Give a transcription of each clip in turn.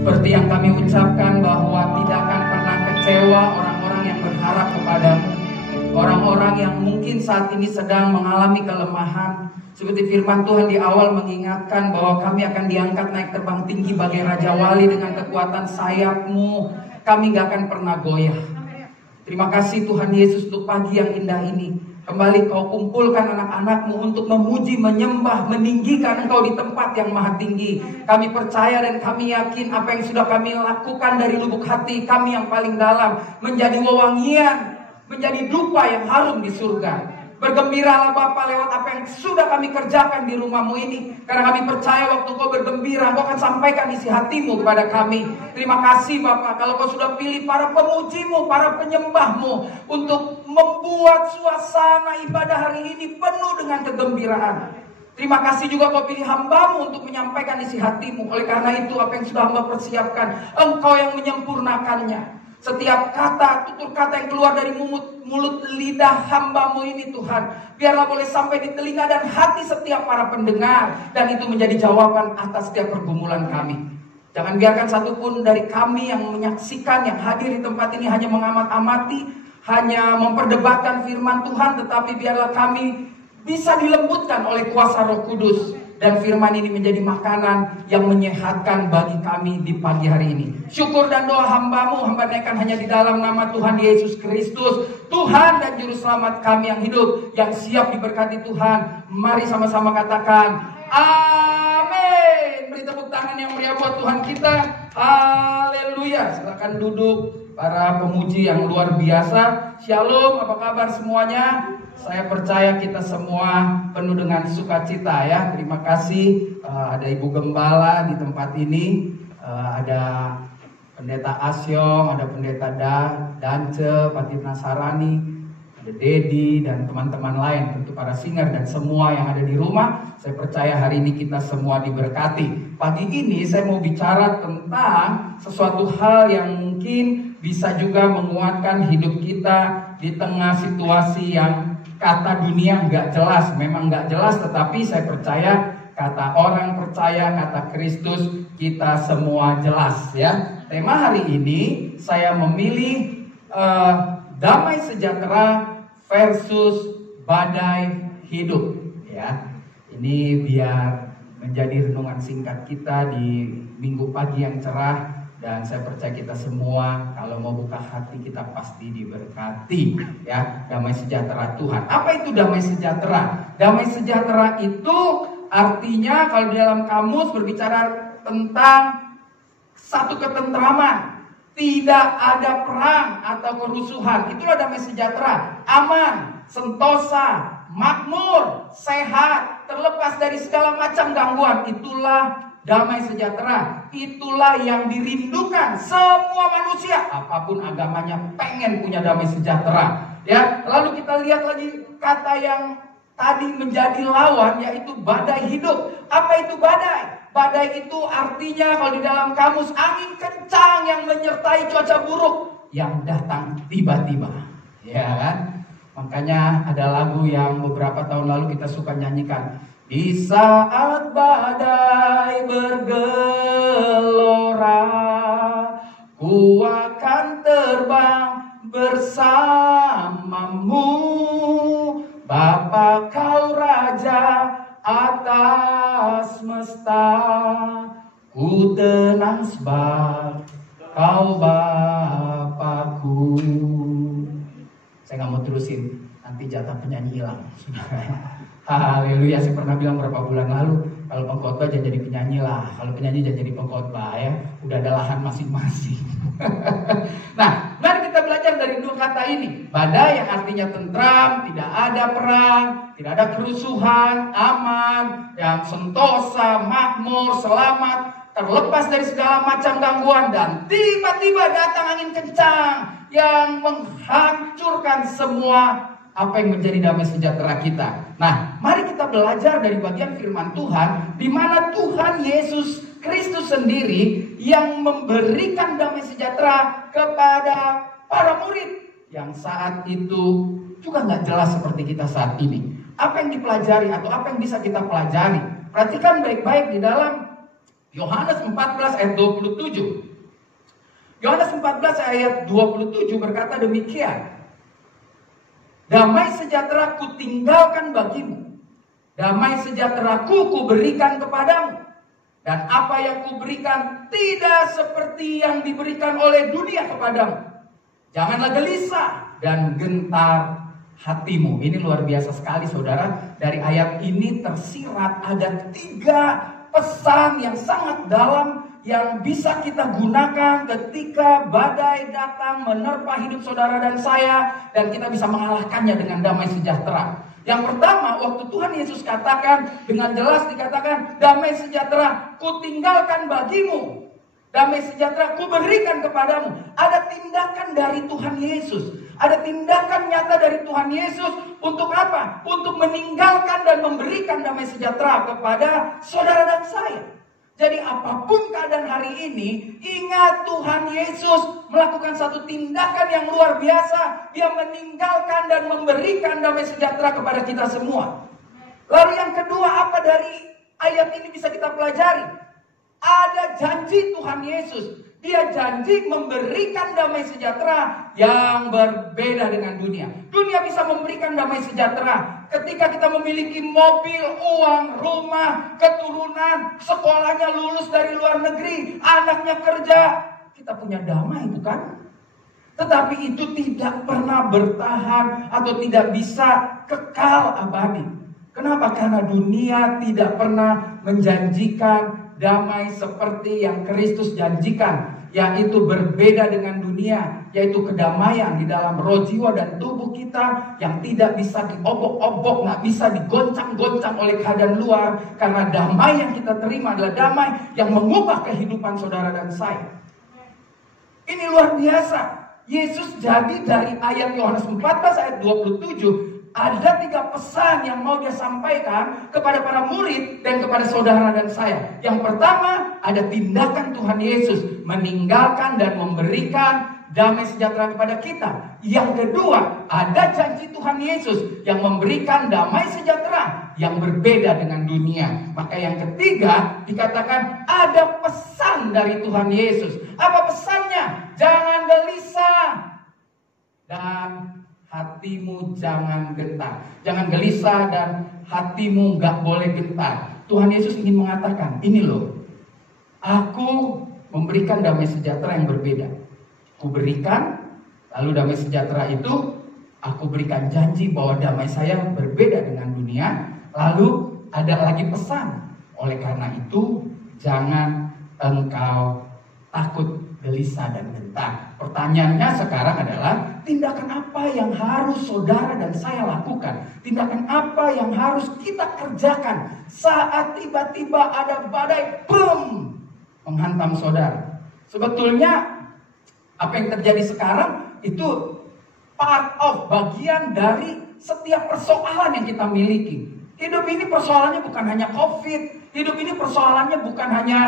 Seperti yang kami ucapkan bahwa tidak akan pernah kecewa orang-orang yang berharap kepadamu. Orang-orang yang mungkin saat ini sedang mengalami kelemahan. Seperti firman Tuhan di awal mengingatkan bahwa kami akan diangkat naik terbang tinggi bagai Raja Wali dengan kekuatan sayap-Mu. Kami gak akan pernah goyah. Terima kasih Tuhan Yesus untuk pagi yang indah ini. Kembali Kau kumpulkan anak-anak-Mu untuk memuji, menyembah, meninggikan Engkau di tempat yang maha tinggi. Kami percaya dan kami yakin apa yang sudah kami lakukan dari lubuk hati kami yang paling dalam menjadi wewangian, menjadi dupa yang harum di surga. Bergembiralah Bapa lewat apa yang sudah kami kerjakan di rumah-Mu ini. Karena kami percaya waktu Kau bergembira, Kau akan sampaikan isi hati-Mu kepada kami. Terima kasih Bapa, kalau Kau sudah pilih para pemuji-Mu, para penyembah-Mu untuk membuat suasana ibadah hari ini penuh dengan kegembiraan. Terima kasih juga Kau pilih hamba-Mu untuk menyampaikan isi hati-Mu. Oleh karena itu apa yang sudah hamba persiapkan, Engkau yang menyempurnakannya. Setiap kata, tutur kata yang keluar dari mulut lidah hamba-Mu ini Tuhan, biarlah boleh sampai di telinga dan hati setiap para pendengar. Dan itu menjadi jawaban atas setiap pergumulan kami. Jangan biarkan satupun dari kami yang menyaksikan, yang hadir di tempat ini hanya mengamat-amati, hanya memperdebatkan firman Tuhan. Tetapi biarlah kami bisa dilembutkan oleh kuasa Roh Kudus. Dan firman ini menjadi makanan yang menyehatkan bagi kami di pagi hari ini. Syukur dan doa hamba-Mu, hamba naikkan hanya di dalam nama Tuhan Yesus Kristus, Tuhan dan Juru Selamat kami yang hidup, yang siap diberkati Tuhan. Mari sama-sama katakan, amin. Beri tepuk tangan yang meriah buat Tuhan kita. Haleluya. Silakan duduk para pemuji yang luar biasa. Shalom, apa kabar semuanya? Saya percaya kita semua penuh dengan sukacita ya. Terima kasih ada Ibu Gembala di tempat ini, ada Pendeta Asyong, ada Pendeta Dance, Patip Nasarani, ada Dedi dan teman-teman lain, tentu para singer dan semua yang ada di rumah. Saya percaya hari ini kita semua diberkati. Pagi ini saya mau bicara tentang sesuatu hal yang mungkin bisa juga menguatkan hidup kita di tengah situasi yang kata dunia nggak jelas, memang nggak jelas, tetapi saya percaya kata orang percaya, kata Kristus kita semua jelas ya. Tema hari ini saya memilih damai sejahtera versus badai hidup ya. Ini biar menjadi renungan singkat kita di minggu pagi yang cerah. Dan saya percaya kita semua kalau mau buka hati kita pasti diberkati ya. Damai sejahtera Tuhan. Apa itu damai sejahtera? Damai sejahtera itu artinya kalau di dalam kamus berbicara tentang satu ketentraman, tidak ada perang atau kerusuhan. Itulah damai sejahtera. Aman, sentosa, makmur, sehat, terlepas dari segala macam gangguan. Itulah damai sejahtera. Itulah yang dirindukan semua manusia, apapun agamanya, pengen punya damai sejahtera ya. Lalu kita lihat lagi kata yang tadi menjadi lawan, yaitu badai hidup. Apa itu badai? Badai itu artinya kalau di dalam kamus angin kencang yang menyertai cuaca buruk yang datang tiba-tiba ya kan. Makanya ada lagu yang beberapa tahun lalu kita suka nyanyikan. Di saat badai bergelora, ku akan terbang bersamamu. Bapa kau raja atas semesta, ku tenang sebab kau Bapakku. Saya nggak mau terusin, nanti jatah penyanyi hilang. Haleluya, saya pernah bilang beberapa bulan lalu, kalau pengkhotbah jangan jadi penyanyi lah, kalau penyanyi jangan jadi pengkhotbah ya, udah ada lahan masing-masing. Nah, mari kita belajar dari dua kata ini. Badai yang artinya tentram, tidak ada perang, tidak ada kerusuhan, aman, yang sentosa, makmur, selamat, terlepas dari segala macam gangguan. Dan tiba-tiba datang angin kencang yang menghancurkan semua apa yang menjadi damai sejahtera kita. Nah, mari kita belajar dari bagian firman Tuhan, di mana Tuhan Yesus Kristus sendiri yang memberikan damai sejahtera kepada para murid yang saat itu juga nggak jelas seperti kita saat ini. Apa yang dipelajari atau apa yang bisa kita pelajari? Perhatikan baik-baik di dalam Yohanes 14 ayat 27. Yohanes 14 ayat 27 berkata demikian. Damai sejahtera ku tinggalkan bagimu. Damai sejahtera-Ku kuberikan kepadamu. Dan apa yang kuberikan tidak seperti yang diberikan oleh dunia kepadamu. Janganlah gelisah dan gentar hatimu. Ini luar biasa sekali saudara. Dari ayat ini tersirat ada 3 pesan yang sangat dalam yang bisa kita gunakan ketika badai datang menerpa hidup saudara dan saya, dan kita bisa mengalahkannya dengan damai sejahtera. Yang pertama, waktu Tuhan Yesus katakan dengan jelas, dikatakan damai sejahtera ku tinggalkan bagimu, damai sejahtera ku berikan kepadamu. Ada tindakan dari Tuhan Yesus, ada tindakan nyata dari Tuhan Yesus. Untuk apa? Untuk meninggalkan dan memberikan damai sejahtera kepada saudara dan saya. Jadi apapun keadaan hari ini, ingat Tuhan Yesus melakukan satu tindakan yang luar biasa. Dia meninggalkan dan memberikan damai sejahtera kepada kita semua. Lalu yang kedua, apa dari ayat ini bisa kita pelajari? Ada janji Tuhan Yesus. Dia janji memberikan damai sejahtera yang berbeda dengan dunia. Dunia bisa memberikan damai sejahtera ketika kita memiliki mobil, uang, rumah, keturunan, sekolahnya lulus dari luar negeri, anaknya kerja. Kita punya damai, bukan? Tetapi itu tidak pernah bertahan atau tidak bisa kekal abadi. Kenapa? Karena dunia tidak pernah menjanjikan damai seperti yang Kristus janjikan, yaitu berbeda dengan dunia, yaitu kedamaian di dalam roh, jiwa, dan tubuh kita yang tidak bisa diobok-obok, nggak bisa digoncang-goncang oleh keadaan luar. Karena damai yang kita terima adalah damai yang mengubah kehidupan saudara dan saya. Ini luar biasa. Yesus jadi dari ayat Yohanes 14 ayat 27, ada 3 pesan yang mau dia sampaikan kepada para murid dan kepada saudara dan saya. Yang pertama, ada tindakan Tuhan Yesus meninggalkan dan memberikan damai sejahtera kepada kita. Yang kedua, ada janji Tuhan Yesus yang memberikan damai sejahtera yang berbeda dengan dunia. Maka yang ketiga, dikatakan ada pesan dari Tuhan Yesus. Apa pesannya? Jangan gelisah dan hatimu jangan gentar. Jangan gelisah dan hatimu gak boleh gentar. Tuhan Yesus ingin mengatakan, ini loh, aku memberikan damai sejahtera yang berbeda. Aku berikan, lalu damai sejahtera itu aku berikan janji bahwa damai saya berbeda dengan dunia. Lalu ada lagi pesan, oleh karena itu jangan engkau takut, gelisah, dan gentar. Pertanyaannya sekarang adalah, tindakan apa yang harus saudara dan saya lakukan? Tindakan apa yang harus kita kerjakan saat tiba-tiba ada badai boom menghantam saudara? Sebetulnya apa yang terjadi sekarang itu part of, bagian dari setiap persoalan yang kita miliki. Hidup ini persoalannya bukan hanya COVID. Hidup ini persoalannya bukan hanya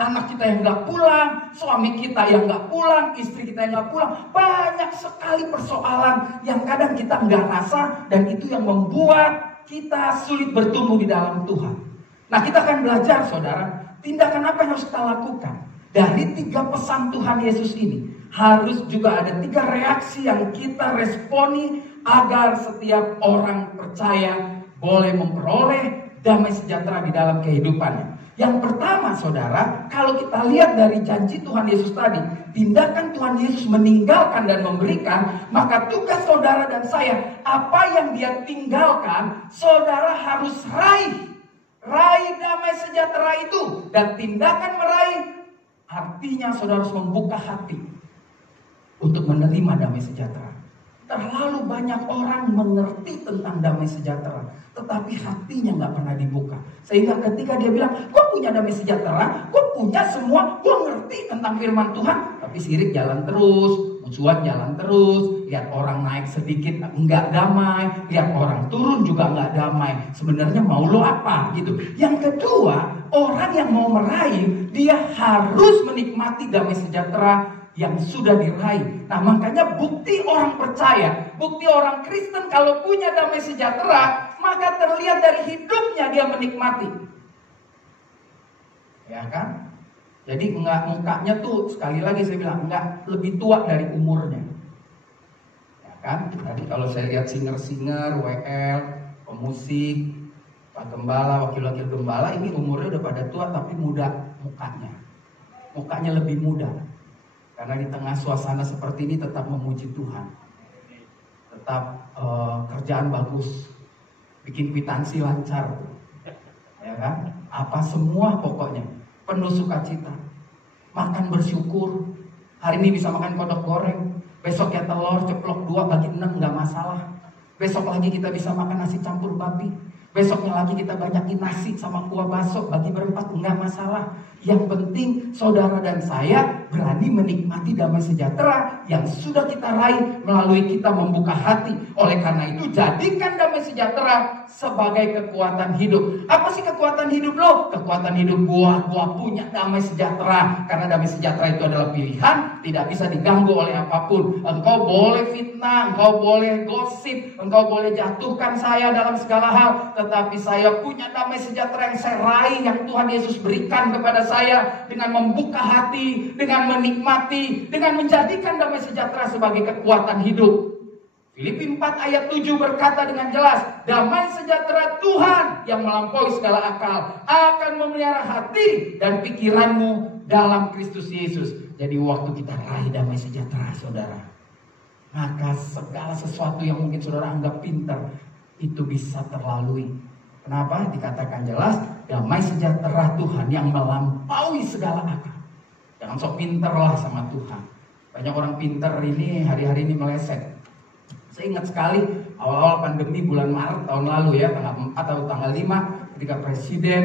anak kita yang gak pulang, suami kita yang gak pulang, istri kita yang gak pulang. Banyak sekali persoalan yang kadang kita gak rasa, dan itu yang membuat kita sulit bertumbuh di dalam Tuhan. Nah, kita akan belajar saudara, tindakan apa yang harus kita lakukan. Dari 3 pesan Tuhan Yesus ini, harus juga ada 3 reaksi yang kita responi agar setiap orang percaya boleh memperoleh damai sejahtera di dalam kehidupannya. Yang pertama saudara, kalau kita lihat dari janji Tuhan Yesus tadi, tindakan Tuhan Yesus meninggalkan dan memberikan, maka tugas saudara dan saya, apa yang dia tinggalkan, saudara harus raih. Raih damai sejahtera itu. Dan tindakan meraih, artinya saudara harus membuka hati untuk menerima damai sejahtera. Terlalu banyak orang mengerti tentang damai sejahtera, tetapi hatinya gak pernah dibuka. Sehingga ketika dia bilang, gue punya damai sejahtera, gue punya semua, gue ngerti tentang firman Tuhan, tapi sirik jalan terus, musuhan jalan terus, lihat orang naik sedikit nggak damai, lihat orang turun juga nggak damai. Sebenarnya mau lo apa gitu. Yang kedua, orang yang mau meraih, dia harus menikmati damai sejahtera yang sudah diraih. Nah, makanya bukti orang percaya, bukti orang Kristen kalau punya damai sejahtera, maka terlihat dari hidupnya dia menikmati. Ya kan? Jadi enggak, mukanya tuh sekali lagi saya bilang enggak lebih tua dari umurnya. Ya kan? Tadi kalau saya lihat singer-singer, WL, pemusik, Pak Gembala, wakil-wakil gembala, ini umurnya udah pada tua tapi muda mukanya. Mukanya lebih muda. Karena di tengah suasana seperti ini tetap memuji Tuhan. Tetap kerjaan bagus. Bikin kwitansi lancar. Ya kan? Apa semua pokoknya. Penuh sukacita. Makan bersyukur. Hari ini bisa makan kodok goreng. Besoknya telur ceplok 2 bagi 6 gak masalah. Besok lagi kita bisa makan nasi campur babi. Besoknya lagi kita banyakin nasi sama kuah bakso bagi berempat, enggak masalah. Yang penting saudara dan saya berani menikmati damai sejahtera yang sudah kita raih melalui kita membuka hati. Oleh karena itu jadikan damai sejahtera sebagai kekuatan hidup. Apa sih kekuatan hidup lo? Kekuatan hidup gua punya damai sejahtera. Karena damai sejahtera itu adalah pilihan, tidak bisa diganggu oleh apapun. Engkau boleh fitnah, engkau boleh gosip, engkau boleh jatuhkan saya dalam segala hal, tetapi saya punya damai sejahtera yang saya raih, yang Tuhan Yesus berikan kepada saya dengan membuka hati, dengan menikmati, dengan menjadikan damai sejahtera sebagai kekuatan hidup. Filipi 4 ayat 7 berkata dengan jelas, damai sejahtera Tuhan yang melampaui segala akal akan memelihara hati dan pikiranmu dalam Kristus Yesus. Jadi waktu kita raih damai sejahtera saudara, maka segala sesuatu yang mungkin saudara anggap pintar itu bisa terlalui. Kenapa? Dikatakan jelas, damai sejahtera Tuhan yang melampaui segala akal. Jangan sok pinter lah sama Tuhan. Banyak orang pinter ini hari-hari ini meleset. Saya ingat sekali awal-awal pandemi bulan Maret tahun lalu ya, tanggal 4 atau tanggal 5, ketika Presiden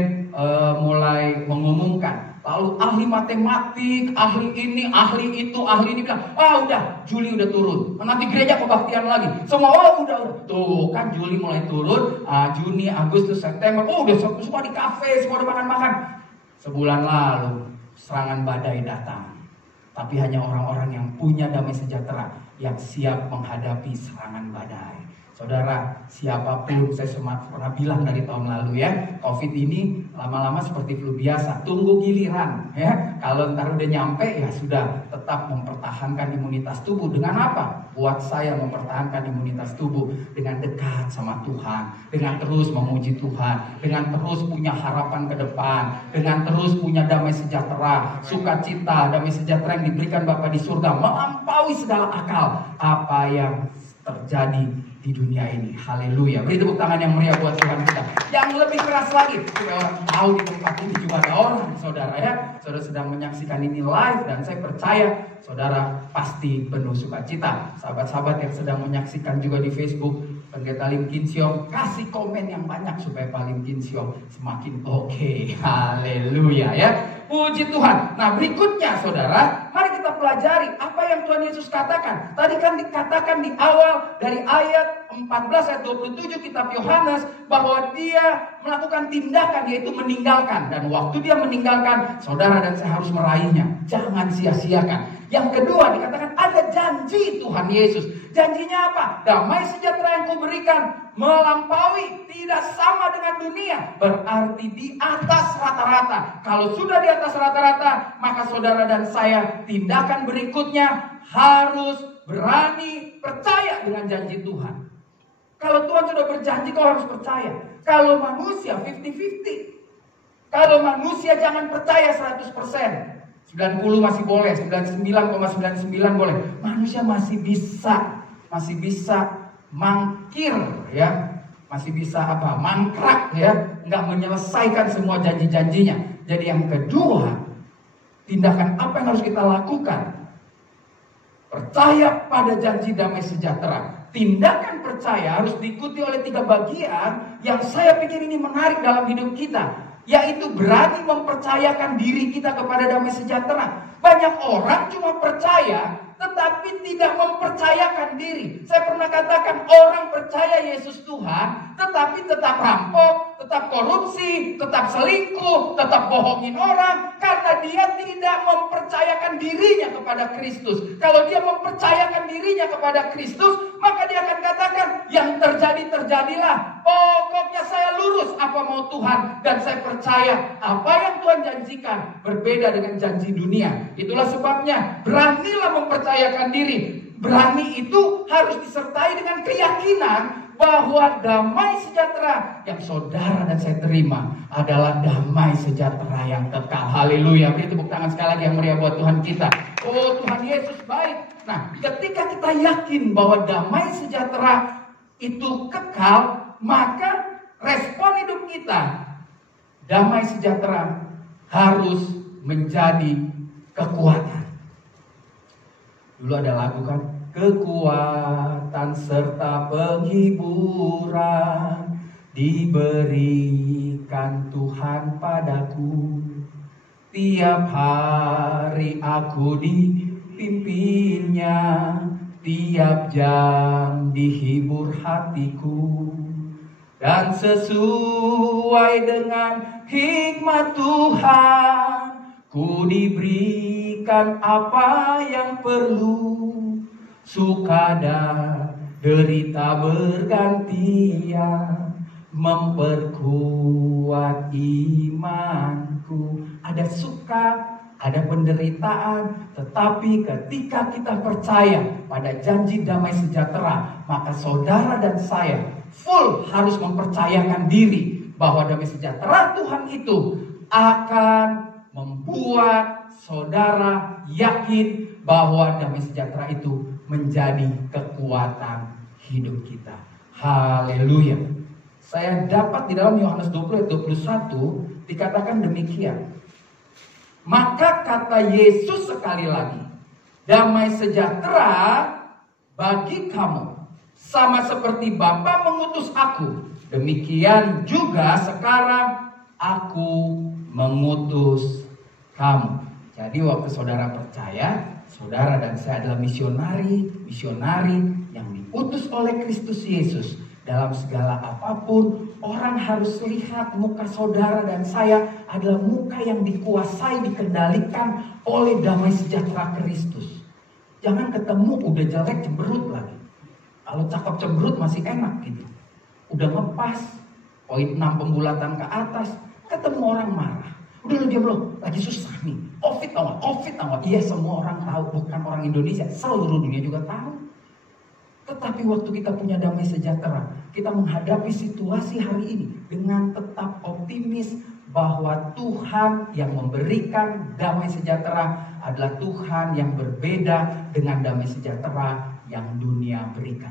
mulai mengumumkan. Lalu ahli matematik, ahli ini, ahli itu, ahli ini bilang, udah Juli udah turun, nanti gereja kebaktian lagi. Semua udah. Tuh kan Juli mulai turun, Juni, Agustus, September, udah semua di kafe, semua udah makan-makan. Sebulan lalu serangan badai datang. Tapi hanya orang-orang yang punya damai sejahtera yang siap menghadapi serangan badai. Saudara, siapapun, saya pernah bilang dari tahun lalu ya, COVID ini lama-lama seperti flu biasa, tunggu giliran ya. Kalau ntar udah nyampe ya sudah, tetap mempertahankan imunitas tubuh. Dengan apa? Buat saya mempertahankan imunitas tubuh dengan dekat sama Tuhan, dengan terus memuji Tuhan, dengan terus punya harapan ke depan, dengan terus punya damai sejahtera, sukacita, damai sejahtera yang diberikan Bapa di surga melampaui segala akal apa yang terjadi di dunia ini. Haleluya. Beri tepuk tangan yang meriah buat Tuhan kita. Yang lebih keras lagi, supaya orang tahu di tempat ini juga ada orang, saudara ya. Saudara sedang menyaksikan ini live dan saya percaya saudara pasti penuh sukacita. Sahabat-sahabat yang sedang menyaksikan juga di Facebook, Pendeta Lim Kin Siong, kasih komen yang banyak supaya Pak Lim Kin Siong semakin oke. Haleluya ya. Puji Tuhan. Nah berikutnya saudara, mari kita pelajari apa yang Tuhan Yesus katakan. Tadi kan dikatakan di awal dari ayat 14 ayat 27 kitab Yohanes bahwa dia melakukan tindakan yaitu meninggalkan. Dan waktu dia meninggalkan, saudara dan saya harus meraihnya. Jangan sia-siakan. Yang kedua dikatakan ada janji Tuhan Yesus. Janjinya apa? Damai sejahtera yang kuberikan melampaui, tidak sama dengan dunia. Berarti di atas rata-rata. Kalau sudah di atas rata-rata, maka saudara dan saya tindakan berikutnya harus berani percaya dengan janji Tuhan. Kalau Tuhan sudah berjanji, kau harus percaya. Kalau manusia 50-50. Kalau manusia jangan percaya 100%. 90 masih boleh, 99,99 boleh. Manusia masih bisa mangkir ya. Masih bisa mangkrak ya, nggak menyelesaikan semua janji-janjinya. Jadi yang kedua, tindakan apa yang harus kita lakukan? Percaya pada janji damai sejahtera. Tindakan percaya harus diikuti oleh 3 bagian yang saya pikir ini menarik dalam hidup kita. Yaitu berani mempercayakan diri kita kepada damai sejahtera. Banyak orang cuma percaya tetapi tidak mempercayakan diri. Saya pernah katakan orang percaya Yesus Tuhan tetapi tetap rampok, tetap korupsi, tetap selingkuh, tetap bohongin orang. Karena dia tidak mempercayakan dirinya kepada Kristus. Kalau dia mempercayakan dirinya kepada Kristus, maka dia akan katakan, yang terjadi terjadilah. Pokoknya saya lurus apa mau Tuhan, dan saya percaya apa yang Tuhan janjikan berbeda dengan janji dunia. Itulah sebabnya beranilah mempercayakan diri. Berani itu harus disertai dengan keyakinan bahwa damai sejahtera yang saudara dan saya terima adalah damai sejahtera yang kekal. Haleluya. Beri tepuk tangan sekali lagi yang meriah buat Tuhan kita. Oh, Tuhan Yesus baik. Nah, ketika kita yakin bahwa damai sejahtera itu kekal, maka respon hidup kita, damai sejahtera harus menjadi kekuatan. Dulu ada lagu kan, kekuatan serta penghiburan diberikan Tuhan padaku. Tiap hari aku dipimpinnya, tiap jam dihibur hatiku. Dan sesuai dengan hikmat Tuhan, ku diberikan apa yang perlu. Suka dan derita bergantian, memperkuat imanku. Ada suka, ada penderitaan, tetapi ketika kita percaya pada janji damai sejahtera, maka saudara dan saya full harus mempercayakan diri bahwa damai sejahtera Tuhan itu akan membuat saudara yakin bahwa damai sejahtera itu menjadi kekuatan hidup kita. Haleluya. Saya dapat di dalam Yohanes 20 ayat 21 dikatakan demikian. Maka kata Yesus sekali lagi, damai sejahtera bagi kamu, sama seperti Bapa mengutus aku, demikian juga sekarang aku mengutus kamu. Jadi waktu saudara percaya, saudara dan saya adalah misionari yang diutus oleh Kristus Yesus. Dalam segala apapun, orang harus lihat muka saudara dan saya adalah muka yang dikuasai, dikendalikan oleh damai sejahtera Kristus. Jangan ketemu udah jelek cemberut lagi. Kalau cakep cemberut masih enak gitu. Udah ngepas, poin 6 pembulatan ke atas, ketemu orang marah. Udah lu diam lo, lagi susah nih. Covid tau gak? Iya, semua orang tahu, bukan orang Indonesia, seluruh dunia juga tahu. Tetapi waktu kita punya damai sejahtera, kita menghadapi situasi hari ini dengan tetap optimis bahwa Tuhan yang memberikan damai sejahtera adalah Tuhan yang berbeda dengan damai sejahtera yang dunia berikan.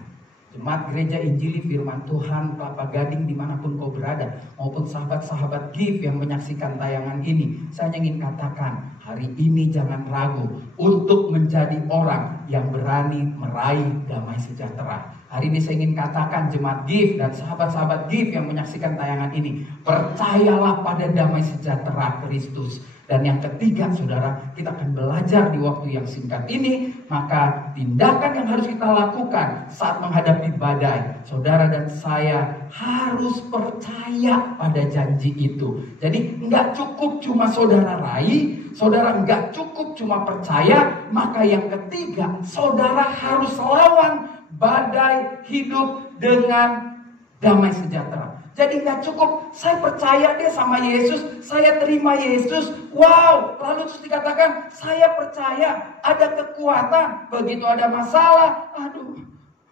Jemaat Gereja Injili Firman Tuhan Kelapa Gading dimanapun kau berada, maupun sahabat-sahabat GIF yang menyaksikan tayangan ini, saya ingin katakan hari ini jangan ragu untuk menjadi orang yang berani meraih damai sejahtera. Hari ini saya ingin katakan jemaat GIF dan sahabat-sahabat GIF yang menyaksikan tayangan ini, percayalah pada damai sejahtera Kristus. Dan yang ketiga, saudara, kita akan belajar di waktu yang singkat ini, maka tindakan yang harus kita lakukan saat menghadapi badai, saudara dan saya harus percaya pada janji itu. Jadi nggak cukup cuma saudara raih, saudara nggak cukup cuma percaya, maka yang ketiga, saudara harus lawan badai hidup dengan damai sejahtera. Jadi gak cukup, saya percaya deh sama Yesus, saya terima Yesus, wow, lalu terus dikatakan, saya percaya ada kekuatan, begitu ada masalah, aduh,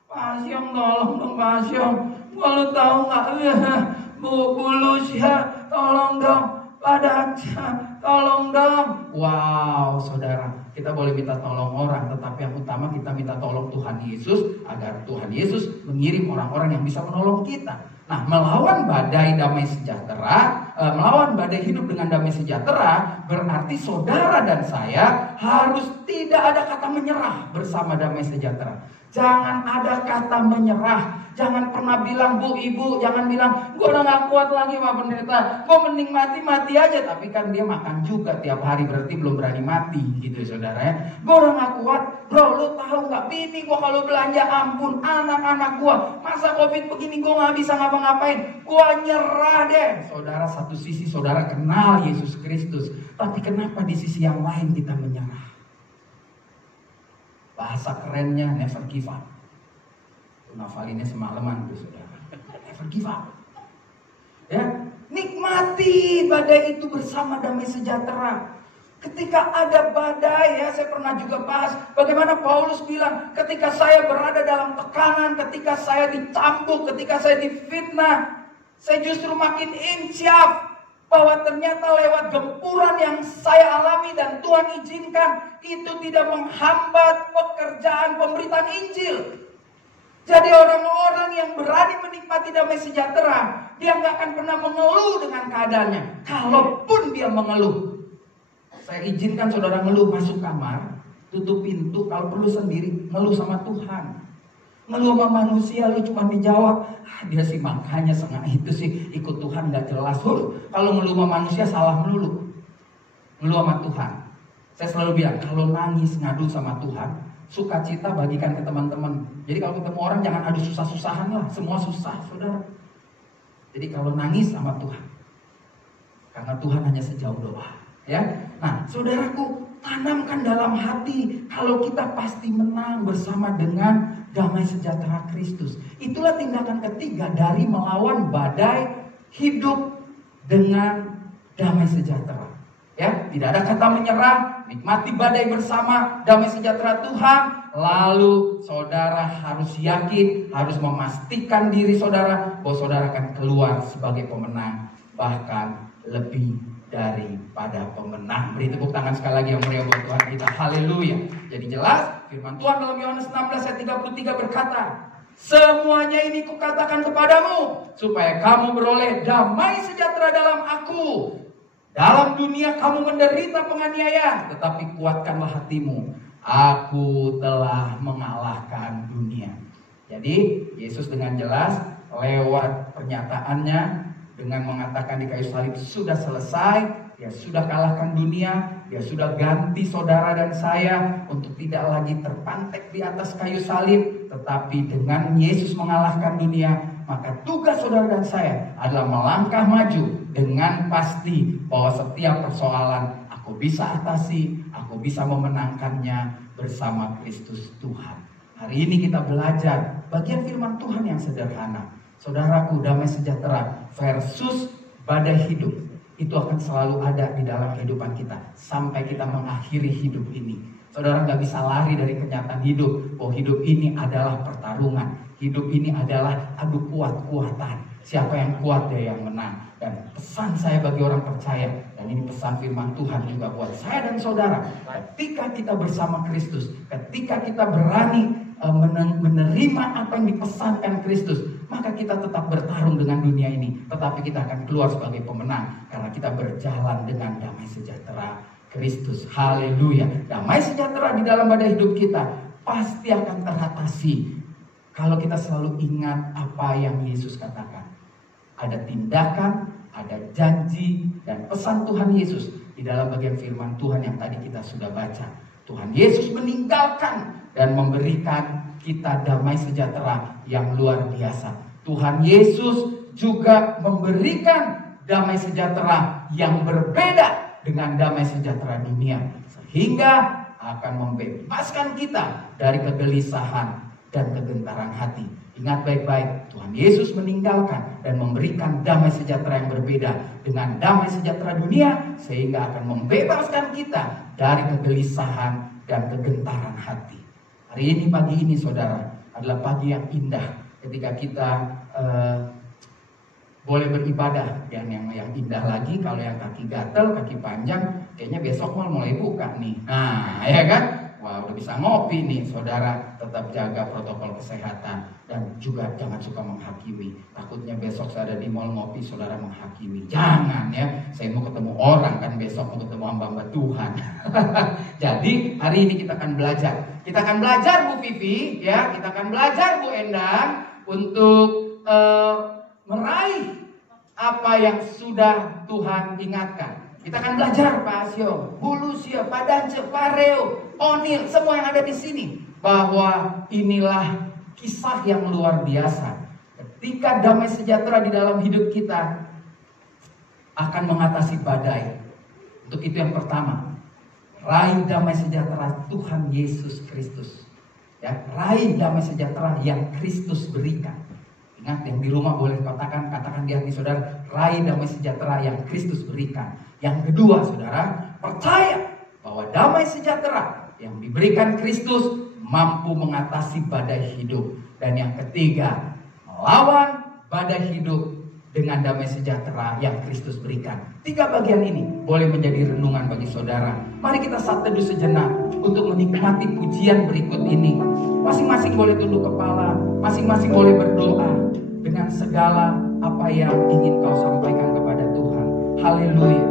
Pak Asyong tolong dong Pak Asyong, lu tahu gak, Bu Lucia, tolong dong, Pada tolong dong. Wow, saudara, kita boleh minta tolong orang, tetapi yang utama kita minta tolong Tuhan Yesus, agar Tuhan Yesus mengirim orang-orang yang bisa menolong kita. Nah, melawan badai damai sejahtera, melawan badai hidup dengan damai sejahtera, berarti saudara dan saya harus tidak ada kata menyerah bersama damai sejahtera. Jangan ada kata menyerah. Jangan pernah bilang, Bu, Ibu, jangan bilang, gue udah gak kuat lagi Pak Pendeta, gue mending mati aja. Tapi kan dia makan juga tiap hari, berarti belum berani mati gitu ya saudara ya. Gue udah gak kuat, bro, lu tahu gak, bini gue kalau belanja, ampun, anak-anak gue, masa Covid begini gue gak bisa ngapa-ngapain, gue nyerah deh. saudara, satu sisi saudara kenal Yesus Kristus, tapi kenapa di sisi yang lain kita menyerah? Bahasa kerennya never give up. Ngafalinnya semalaman tuh saudara. Never give up. Ya, nikmati badai itu bersama damai sejahtera. Ketika ada badai, ya saya pernah juga bahas bagaimana Paulus bilang, ketika saya berada dalam tekanan, ketika saya dicambuk, ketika saya difitnah, saya justru makin insyaf bahwa ternyata lewat gempuran yang saya alami dan Tuhan izinkan, itu tidak menghambat pekerjaan pemberitaan Injil. Jadi orang-orang yang berani menikmati damai sejahtera, dia nggak akan pernah mengeluh dengan keadaannya. Kalaupun dia mengeluh, saya izinkan saudara ngeluh, masuk kamar, tutup pintu, kalau perlu sendiri, ngeluh sama Tuhan. Ngeluh sama manusia, lu cuma dijawab, dia sih makanya setengah itu sih ikut Tuhan gak jelas. Kalau ngeluh sama manusia salah melulu. Ngeluh sama Tuhan. Saya selalu bilang, kalau nangis ngadu sama Tuhan, sukacita bagikan ke teman-teman. Jadi kalau ketemu orang jangan adu susah-susahan lah, semua susah saudara. Jadi kalau nangis sama Tuhan, karena Tuhan hanya sejauh doa. Ya, nah saudaraku, tanamkan dalam hati kalau kita pasti menang bersama dengan damai sejahtera Kristus. Itulah tindakan ketiga dari melawan badai hidup dengan damai sejahtera. Ya, tidak ada kata menyerah, nikmati badai bersama damai sejahtera Tuhan. Lalu saudara harus yakin, harus memastikan diri saudara bahwa saudara akan keluar sebagai pemenang, bahkan lebih daripada pemenang. Beri tepuk tangan sekali lagi yang meriah buat Tuhan kita. Haleluya. Jadi jelas firman Tuhan dalam Yohanes 16 ayat 33 berkata, semuanya ini kukatakan kepadamu supaya kamu beroleh damai sejahtera dalam aku. Dalam dunia kamu menderita penganiayaan, tetapi kuatkanlah hatimu. Aku telah mengalahkan dunia. Jadi Yesus dengan jelas lewat pernyataannya, dengan mengatakan di kayu salib sudah selesai, dia sudah kalahkan dunia, dia sudah ganti saudara dan saya untuk tidak lagi terpantek di atas kayu salib, tetapi dengan Yesus mengalahkan dunia, maka tugas saudara dan saya adalah melangkah maju dengan pasti bahwa setiap persoalan aku bisa atasi, aku bisa memenangkannya bersama Kristus Tuhan. Hari ini kita belajar bagian firman Tuhan yang sederhana. Saudaraku, damai sejahtera versus badai hidup itu akan selalu ada di dalam kehidupan kita sampai kita mengakhiri hidup ini. Saudara nggak bisa lari dari kenyataan hidup bahwa hidup ini adalah pertarungan, hidup ini adalah adu kuat-kuatan. Siapa yang kuat dia yang menang. Dan pesan saya bagi orang percaya, dan ini pesan firman Tuhan juga buat saya dan saudara, ketika kita bersama Kristus, ketika kita berani menerima apa yang dipesankan Kristus, maka kita tetap bertarung dengan dunia ini, tetapi kita akan keluar sebagai pemenang karena kita berjalan dengan damai sejahtera Kristus. Haleluya. Damai sejahtera di dalam badai hidup kita pasti akan teratasi kalau kita selalu ingat apa yang Yesus katakan. Ada tindakan, ada janji, dan pesan Tuhan Yesus di dalam bagian firman Tuhan yang tadi kita sudah baca. Tuhan Yesus meninggalkan dan memberikan kita damai sejahtera yang luar biasa. Tuhan Yesus juga memberikan damai sejahtera yang berbeda dengan damai sejahtera dunia, sehingga akan membebaskan kita dari kegelisahan dan kegentaran hati. Ingat baik-baik, Tuhan Yesus meninggalkan dan memberikan damai sejahtera yang berbeda dengan damai sejahtera dunia, sehingga akan membebaskan kita dari kegelisahan dan kegentaran hati. Hari ini, pagi ini saudara, adalah pagi yang indah ketika kita boleh beribadah. Yang indah lagi, kalau yang kaki gatel, kaki panjang, kayaknya besok mulai buka nih. Nah, ya kan? Wah, udah bisa ngopi nih, saudara. Tetap jaga protokol kesehatan dan juga jangan suka menghakimi. Takutnya besok saya ada di mall ngopi, saudara menghakimi. Jangan ya. Saya mau ketemu orang kan besok, mau ketemu hamba-hamba Tuhan. Jadi hari ini kita akan belajar. Kita akan belajar Bu Vivi, ya. Kita akan belajar Bu Endang untuk meraih apa yang sudah Tuhan ingatkan. Kita akan belajar Pak Asyo, Bu Lucia, Pak Dance, Pak Reo, Onil, semua yang ada di sini, bahwa inilah kisah yang luar biasa. Ketika damai sejahtera di dalam hidup kita, akan mengatasi badai. Untuk itu yang pertama, raih damai sejahtera Tuhan Yesus Kristus. Ya, raih damai sejahtera yang Kristus berikan. Ingat, yang di rumah boleh katakan di hati saudara, raih damai sejahtera yang Kristus berikan. Yang kedua, saudara, percaya bahwa damai sejahtera yang diberikan Kristus mampu mengatasi badai hidup. Dan yang ketiga, melawan badai hidup dengan damai sejahtera yang Kristus berikan. 3 bagian ini boleh menjadi renungan bagi saudara. Mari kita saat teduh sejenak untuk menikmati pujian berikut ini. Masing-masing boleh tunduk kepala, masing-masing boleh berdoa dengan segala apa yang ingin kau sampaikan kepada Tuhan. Haleluya.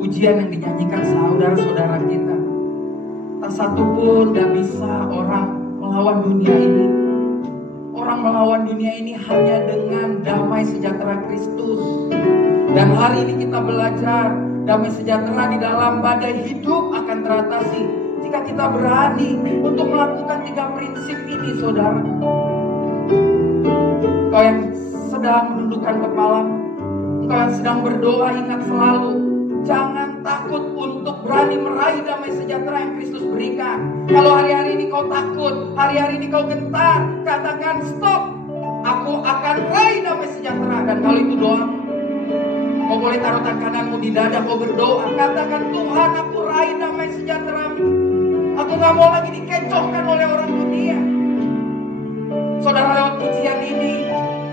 Pujian yang dinyanyikan saudara-saudara kita, tak satu pun gak bisa orang melawan dunia ini. Orang melawan dunia ini hanya dengan damai sejahtera Kristus. Dan hari ini kita belajar damai sejahtera di dalam badai hidup akan teratasi jika kita berani untuk melakukan 3 prinsip ini, saudara. Kau yang sedang menundukkan kepala, kau yang sedang berdoa, ingat selalu, jangan takut untuk berani meraih damai sejahtera yang Kristus berikan. Kalau hari-hari ini kau takut, hari-hari ini kau gentar, katakan stop. Aku akan raih damai sejahtera. Dan kalau itu doamu, kau boleh taruh tangan kananmu di dada, kau berdoa, katakan, Tuhan, aku raih damai sejahtera-Mu. Aku gak mau lagi dikecohkan oleh orang dunia. Saudara, lewat pujian ini,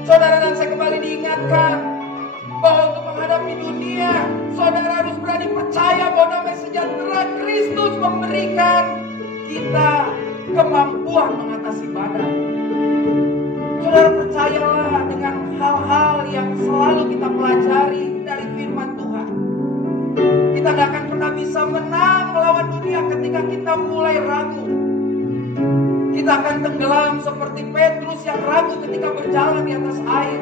saudara dan saya kembali diingatkan bahwa untuk menghadapi dunia, saudara harus berani percaya bahwa damai sejahtera Kristus memberikan kita kemampuan mengatasi badai. Saudara, percayalah dengan hal-hal yang selalu kita pelajari dari firman Tuhan. Kita gak akan pernah bisa menang melawan dunia ketika kita mulai ragu. Kita akan tenggelam seperti Petrus yang ragu ketika berjalan di atas air.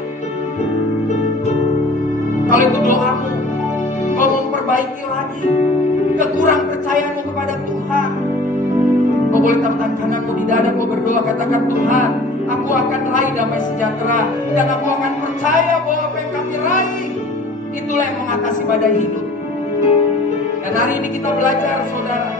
Kalau itu doamu, kau memperbaiki lagi kekurang percayaanmu kepada Tuhan, kau boleh taruh kananmu di dada, kau berdoa, katakan, Tuhan, aku akan raih damai sejahtera, dan aku akan percaya bahwa apa yang kami raih itulah yang mengatasi badai hidup. Dan hari ini kita belajar, saudara,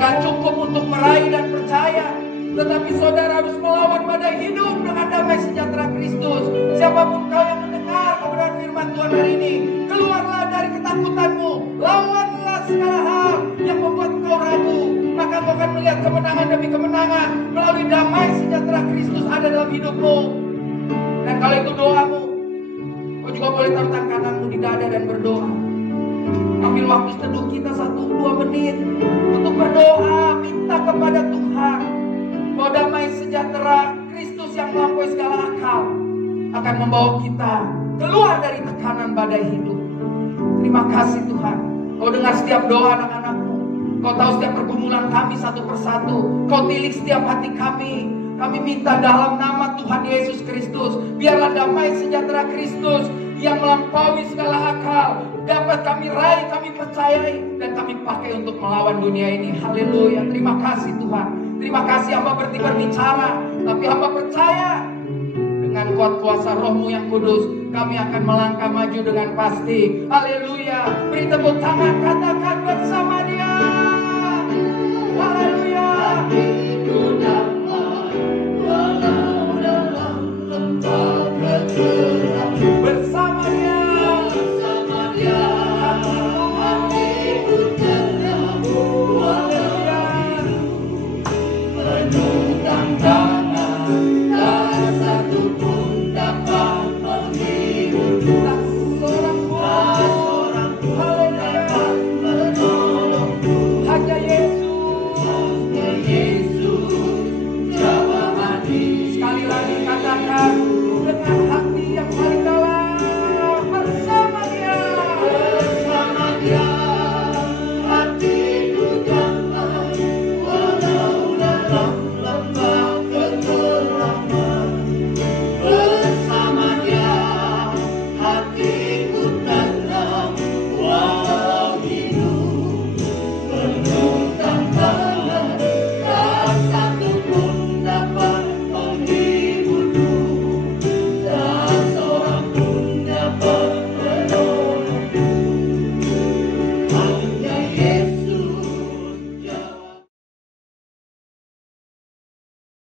gak cukup untuk meraih dan percaya, tetapi saudara harus melawan badai hidup dengan damai sejahtera Kristus. Siapapun kau yang mendengar kebenaran firman Tuhan hari ini, keluarlah dari ketakutanmu, lawanlah segala hal yang membuat kau ragu, maka kau akan melihat kemenangan demi kemenangan melalui damai sejahtera Kristus ada dalam hidupmu. Dan kalau itu doamu, kau juga boleh taruh tangan kananmu di dada dan berdoa. Ambil waktu teduh kita 1-2 menit untuk berdoa, minta kepada Tuhan bahwa damai sejahtera Kristus yang melampaui segala akal akan membawa kita keluar dari tekanan badai hidup. Terima kasih Tuhan, kau dengar setiap doa anak-anakmu, kau tahu setiap pergumulan pergumulan kami satu persatu. Kau tilik setiap hati kami. Kami minta dalam nama Tuhan Yesus Kristus, biarlah damai sejahtera Kristus yang melampaui segala akal dapat kami raih, kami percayai, dan kami pakai untuk melawan dunia ini. Haleluya. Terima kasih Tuhan. Terima kasih hamba berbicara, tapi hamba percaya dengan kuat kuasa Roh-Mu yang kudus, kami akan melangkah maju dengan pasti. Haleluya. Beri tepuk tangan, katakan bersama dia. Haleluya. Bersama dia, hatiku tenang. Haleluya. Menunggang tangan, tak satu pun dapat menghibur. Tak seorang pun dapat menolongku. Hanya Yesus, jawabannya. Sekali lagi katakan dengan hati yang paling dalam, bersama dia, hatiku damai, walau dalam lembah kegelapan. Bersama dia, hati